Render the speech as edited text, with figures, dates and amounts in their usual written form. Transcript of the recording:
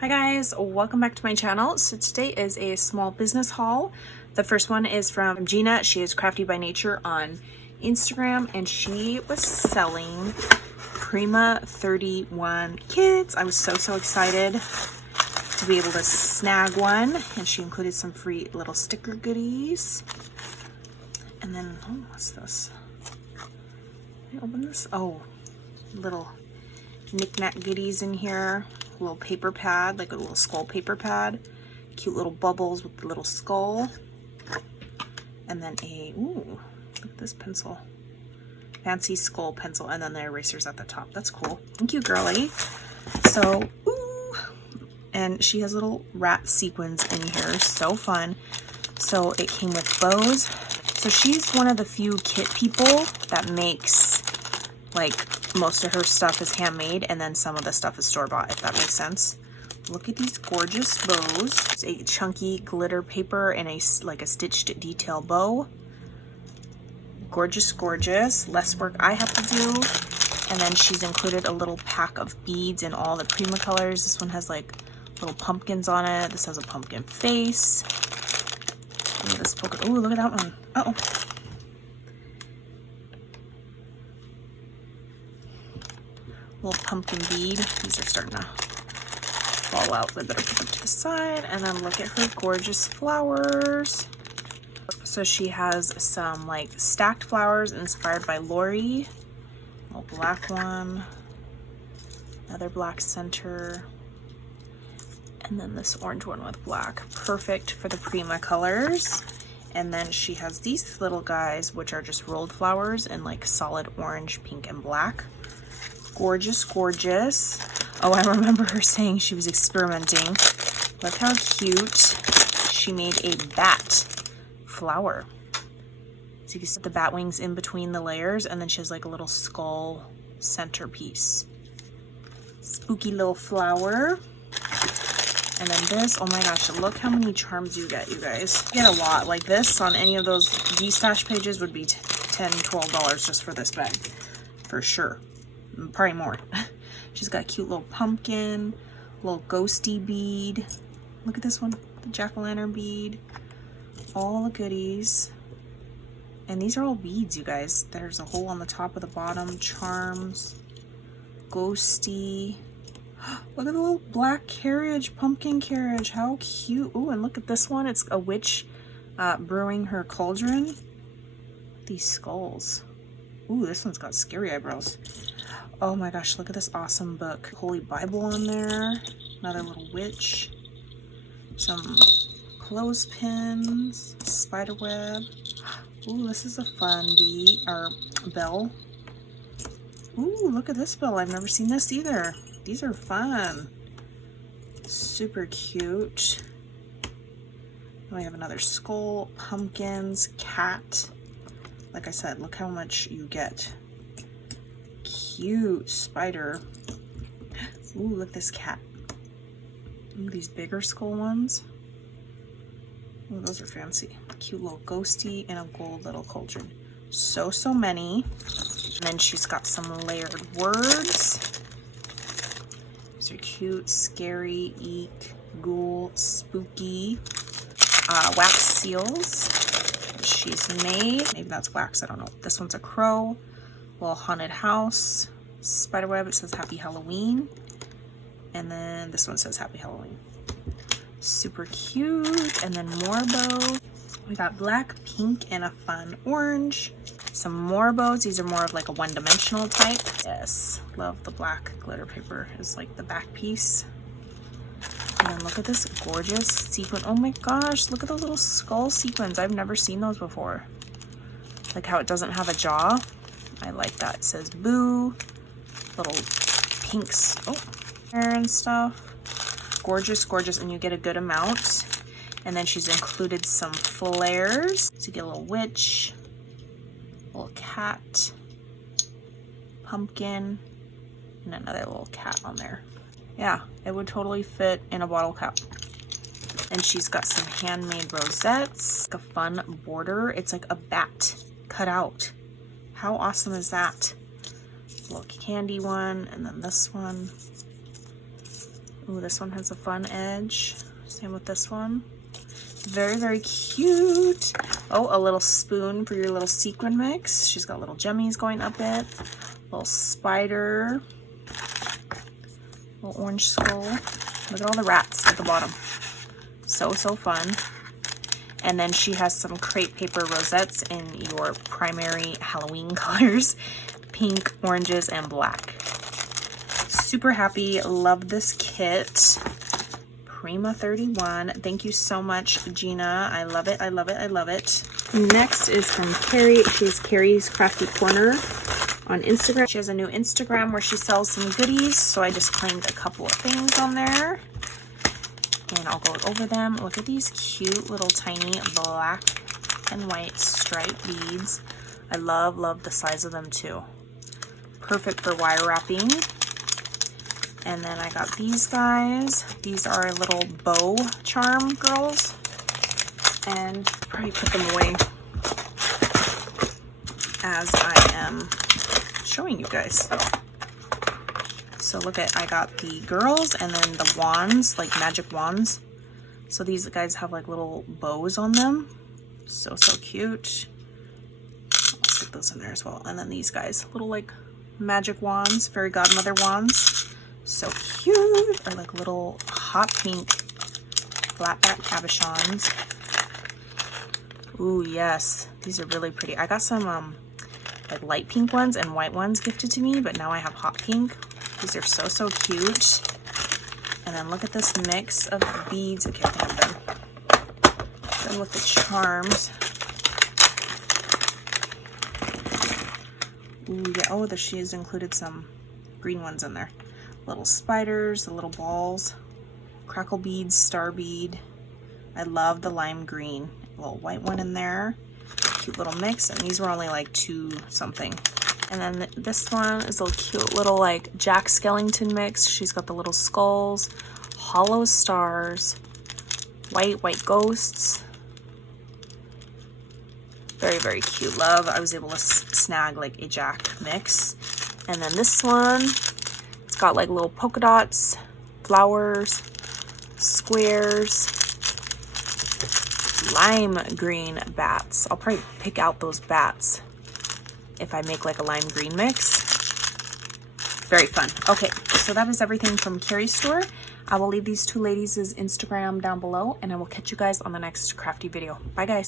Hi guys, welcome back to my channel. So today is a small business haul. The first one is from Gina. She is Crafty by Nature on Instagram and she was selling Prima 31 kits. I was so excited to be able to snag one, and she included some free little sticker goodies. And then, oh, what's this? Can I open this? Oh, little knick-knack goodies in here. A little paper pad, like a little skull paper pad. Cute little bubbles with the little skull. And then ooh, look at this pencil. Fancy skull pencil, and then the erasers at the top. That's cool. Thank you, girly. So, ooh. And she has little rat sequins in here. So fun. So it came with bows. So she's one of the few kit people that makes, like, most of her stuff is handmade and then some of the stuff is store-bought, if that makes sense. Look at these gorgeous bows. It's a chunky glitter paper and a stitched detail bow. Gorgeous, gorgeous. Less work I have to do. And then she's included a little pack of beads in all the Prima colors. This one has like little pumpkins on it. This has a pumpkin face. Ooh, look at that one. Uh-oh. Little pumpkin bead. These are starting to fall out, so I better put them to the side. And then look at her gorgeous flowers. So she has some like stacked flowers inspired by Lori. A little black one. Another black center. And then this orange one with black. Perfect for the Prima colors. And then she has these little guys, which are just rolled flowers in like solid orange, pink, and black. Gorgeous, gorgeous. Oh, I remember her saying she was experimenting. Look how cute. She made a bat flower. So you can see the bat wings in between the layers, and then she has like a little skull centerpiece. Spooky little flower. And then this, oh my gosh, look how many charms you get, you guys. You get a lot. Like this on any of those V-Stash pages would be $10, $12 just for this bag. For sure. Probably more. She's got a cute little pumpkin, little ghosty bead. Look at this one, the jack-o'-lantern bead. All the goodies. And these are all beads, you guys. There's a hole on the top of the bottom. Charms. Ghosty. Look at the little black carriage, pumpkin carriage. How cute. Ooh, and look at this one. It's a witch brewing her cauldron. These skulls. Ooh, this one's got scary eyebrows. Oh my gosh, look at this awesome book. Holy Bible on there. Another little witch. Some clothespins. Spider web. Ooh, this is a fun bell. Ooh, look at this bell. I've never seen this either. These are fun. Super cute. We have another skull, pumpkins, cat. Like I said, look how much you get. Cute spider. Ooh, look at this cat. Ooh, these bigger skull ones. Ooh, those are fancy. Cute little ghosty and a gold little cauldron. So many. And then she's got some layered words. These are cute, scary, eek, ghoul, spooky. Wax seals. She's made. Maybe that's wax, I don't know. This one's a crow. Little haunted house. Spiderweb, it says Happy Halloween. And then this one says Happy Halloween. Super cute. And then more bows. We got black, pink, and a fun orange. Some more bows. These are more of like a one-dimensional type. Yes, love the black glitter paper. It's like the back piece. And then look at this gorgeous sequin. Oh my gosh, look at the little skull sequins. I've never seen those before. Like how it doesn't have a jaw. I like that. It says boo. Little pinks. Oh, hair and stuff. Gorgeous, gorgeous. And you get a good amount. And then she's included some flares. So you get a little witch, a little cat, pumpkin, and another little cat on there. Yeah, it would totally fit in a bottle cap. And she's got some handmade rosettes, like a fun border. It's like a bat cut out. How awesome is that? Little candy one, and then this one. Ooh, this one has a fun edge. Same with this one. Very, very cute. Oh, a little spoon for your little sequin mix. She's got little jemmies going up it. Little spider. Little orange skull. Look at all the rats at the bottom. So, so fun. And then she has some crepe paper rosettes in your primary Halloween colors. Pink, oranges, and black. Super happy. Love this kit. Prima 31. Thank you so much, Gina. I love it. I love it. I love it. Next is from Carrie. She's Carrie's Crafty Corner on Instagram. She has a new Instagram where she sells some goodies. So I just claimed a couple of things on there. And I'll go over them. Look at these cute little tiny black and white striped beads. I love, love the size of them too. Perfect for wire wrapping. And then I got these guys. These are little bow charm girls. And probably put them away as I am showing you guys. So look at, I got the girls and then the wands, like magic wands. So these guys have like little bows on them. So, so cute. I'll stick those in there as well. And then these guys, little like magic wands, fairy godmother wands. So cute. Or like little hot pink flat back cabochons. Ooh, yes. These are really pretty. I got some like light pink ones and white ones gifted to me, but now I have hot pink. These are so, so cute. And then look at this mix of beads. Okay, I think I'm done with the charms. Ooh, yeah. Oh, she has included some green ones in there. Little spiders, the little balls, crackle beads, star bead. I love the lime green. A little white one in there. Cute little mix. And these were only like 2 something. And then this one is a cute little like Jack Skellington mix. She's got the little skulls, hollow stars, white ghosts. Very, very cute. Love. I was able to snag like a Jack mix. And then this one, it's got like little polka dots, flowers, squares, lime green bats. I'll probably pick out those bats if I make like a lime green mix. Very fun. Okay, so that is everything from Carrie's store. I will leave these 2 ladies' Instagram down below, and I will catch you guys on the next crafty video. Bye, guys.